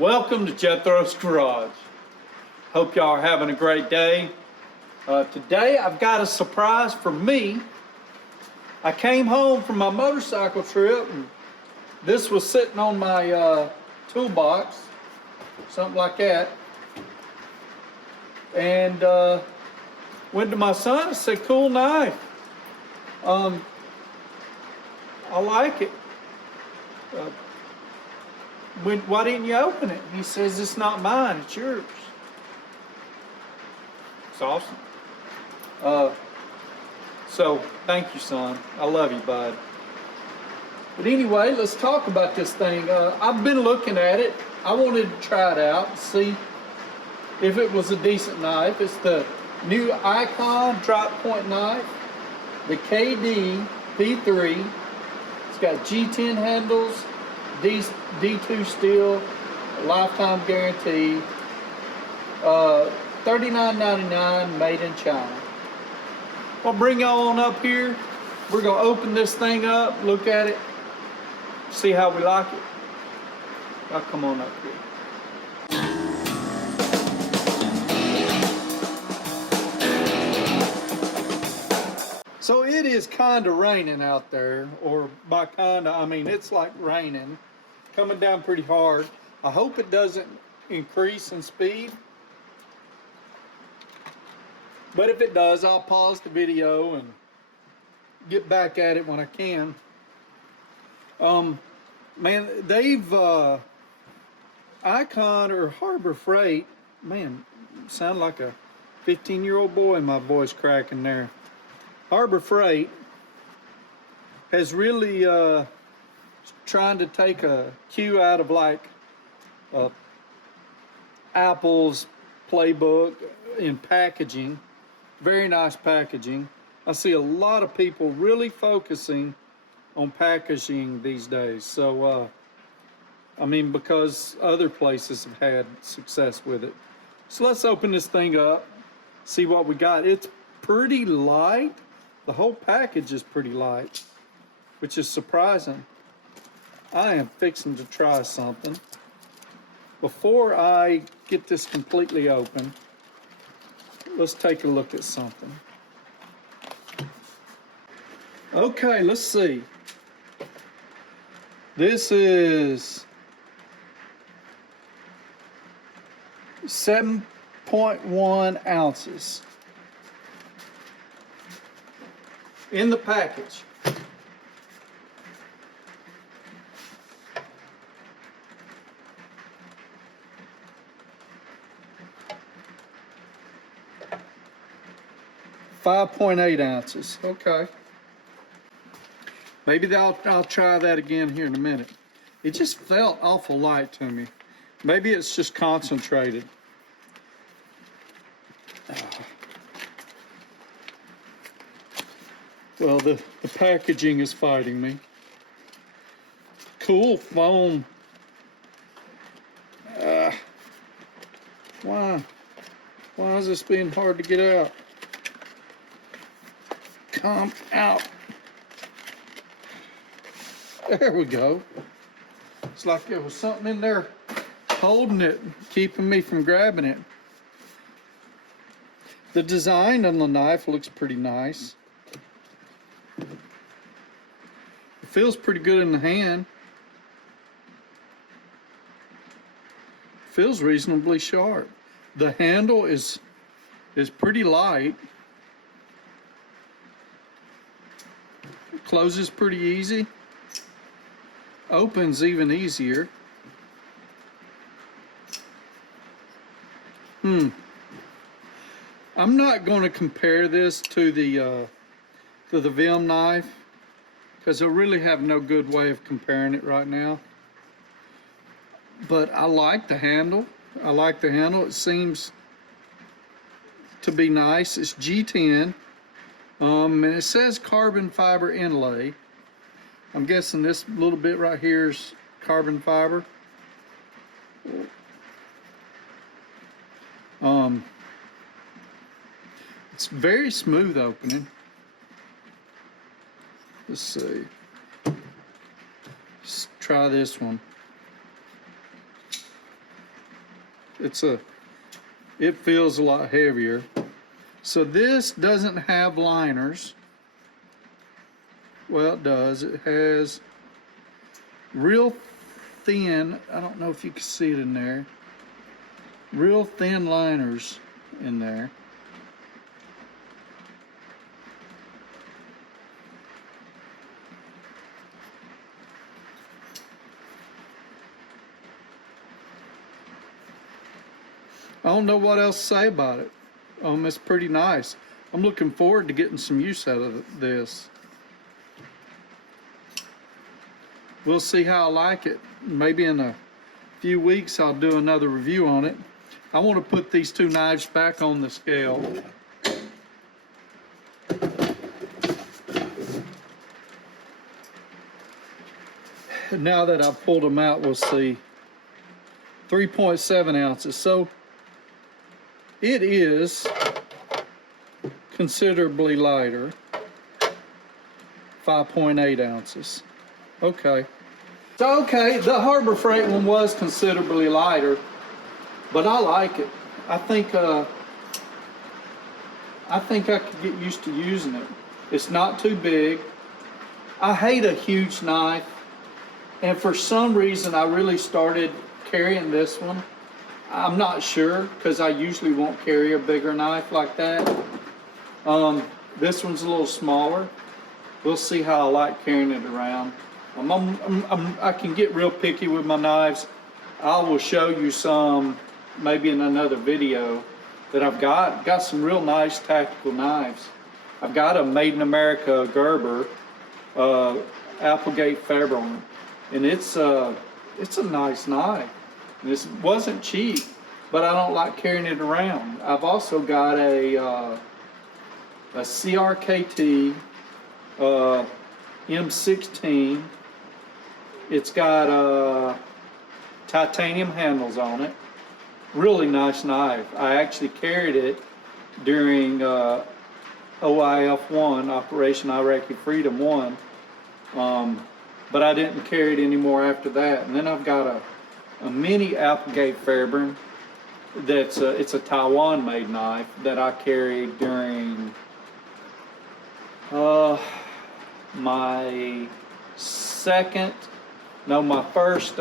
Welcome to Jethro's Garage. Hope y'all are having a great day. Today I've got a surprise for me. I came home from my motorcycle trip and this was sitting on my toolbox, something like that. And went to my son and said, "Cool knife. I like it. Why didn't you open it?" He says, "It's not mine, it's yours." It's awesome. So thank you, son. I love you, bud. But anyway, let's talk about this thing. I've been looking at it. I wanted to try it out and see if it was a decent knife. It's the new Icon drop point knife, the KD P3. It's got G10 handles, D2 steel, lifetime guarantee, $39.99, made in China. I'll bring y'all on up here. We're gonna open this thing up, look at it, see how we like it. I'll come on up here. So it is kind of raining out there, or by kind of, I mean it's like raining, coming down pretty hard. I hope it doesn't increase in speed, but if it does, I'll pause the video and get back at it when I can. Man, they've Icon or Harbor Freight, man, sound like a 15-year-old boy, my voice cracking there. Harbor Freight has really trying to take a cue out of like Apple's playbook in packaging. Very nice packaging. I see a lot of people really focusing on packaging these days. So, I mean, because other places have had success with it. So let's open this thing up, see what we got. It's pretty light. The whole package is pretty light, which is surprising. I am fixing to try something. Before I get this completely open, let's take a look at something. Okay, let's see. This is 7.1 ounces in the package. .8 ounces. Okay. Maybe I'll try that again here in a minute. It just felt awful light to me. Maybe it's just concentrated. Well, the packaging is fighting me. Cool foam. Why is this being hard to get out? Come out. There we go. It's like there was something in there holding it, keeping me from grabbing it. The design on the knife looks pretty nice. It feels pretty good in the hand. Feels reasonably sharp. The handle is pretty light. Closes pretty easy. Opens even easier. I'm not going to compare this to the Vim knife because I really have no good way of comparing it right now. But I like the handle. It seems to be nice. It's G10. And it says carbon fiber inlay. I'm guessing this little bit right here is carbon fiber. It's very smooth opening. Let's see. Let's try this one. it feels a lot heavier. So this doesn't have liners. Well, it does. It has real thin, I don't know if you can see it in there, real thin liners in there. I don't know what else to say about it. It's pretty nice. I'm looking forward to getting some use out of this. We'll see how I like it. Maybe in a few weeks I'll do another review on it. I want to put these two knives back on the scale. Now that I've pulled them out, we'll see. 3.7 ounces. So it is considerably lighter. 5.8 ounces. Okay. So, okay, the Harbor Freight one was considerably lighter, but I like it. I think I could get used to using it. It's not too big. I hate a huge knife, and for some reason I really started carrying this one. I'm not sure, because I usually won't carry a bigger knife like that. This one's a little smaller. We'll see how I like carrying it around. I can get real picky with my knives. I will show you some maybe in another video that I've got some real nice tactical knives. I've got a Made in America Gerber Applegate Fairbairn, and it's a nice knife. This wasn't cheap, but I don't like carrying it around. I've also got a CRKT M16. It's got titanium handles on it. Really nice knife. I actually carried it during OIF-1, Operation Iraqi Freedom 1, but I didn't carry it anymore after that. And then I've got a mini Applegate Fairbairn that's it's a Taiwan-made knife that I carried during my first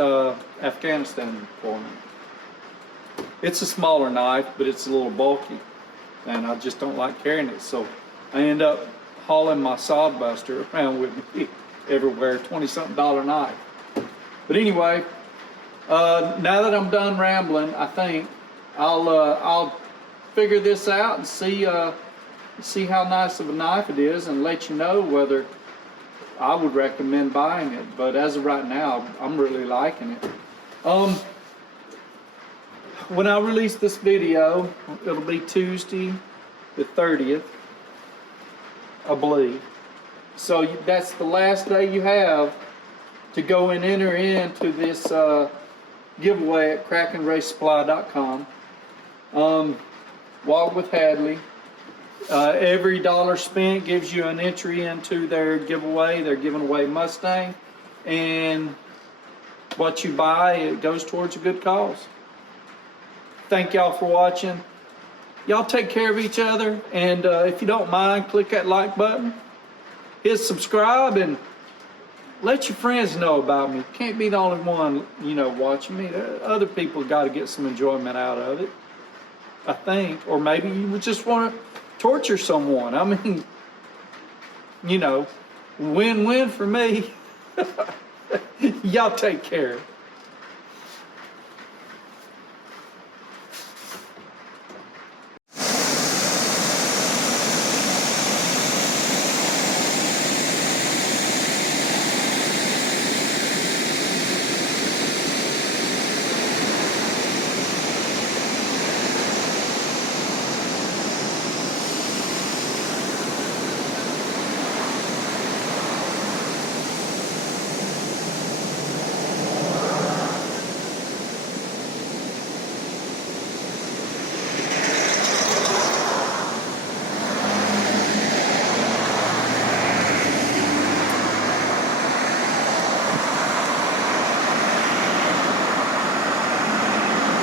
Afghanistan deployment. It's a smaller knife, but it's a little bulky, and I just don't like carrying it. So I end up hauling my sod buster around with me everywhere, $20-something knife. But anyway, now that I'm done rambling, I think I'll figure this out and see how nice of a knife it is, and let you know whether I would recommend buying it. But as of right now, I'm really liking it. When I release this video, it'll be Tuesday the 30th, I believe. So that's the last day you have to go and enter into this giveaway at KrakenRaceSupply.com. Walk with Hadley. Every dollar spent gives you an entry into their giveaway. They're giving away Mustang, and what you buy, it goes towards a good cause. Thank y'all for watching. Y'all take care of each other, and if you don't mind, click that like button, hit subscribe, and let your friends know about me. Can't be the only one, watching me. Other people got to get some enjoyment out of it, I think. Or maybe you would just want to torture someone. I mean, win-win for me. Y'all take care.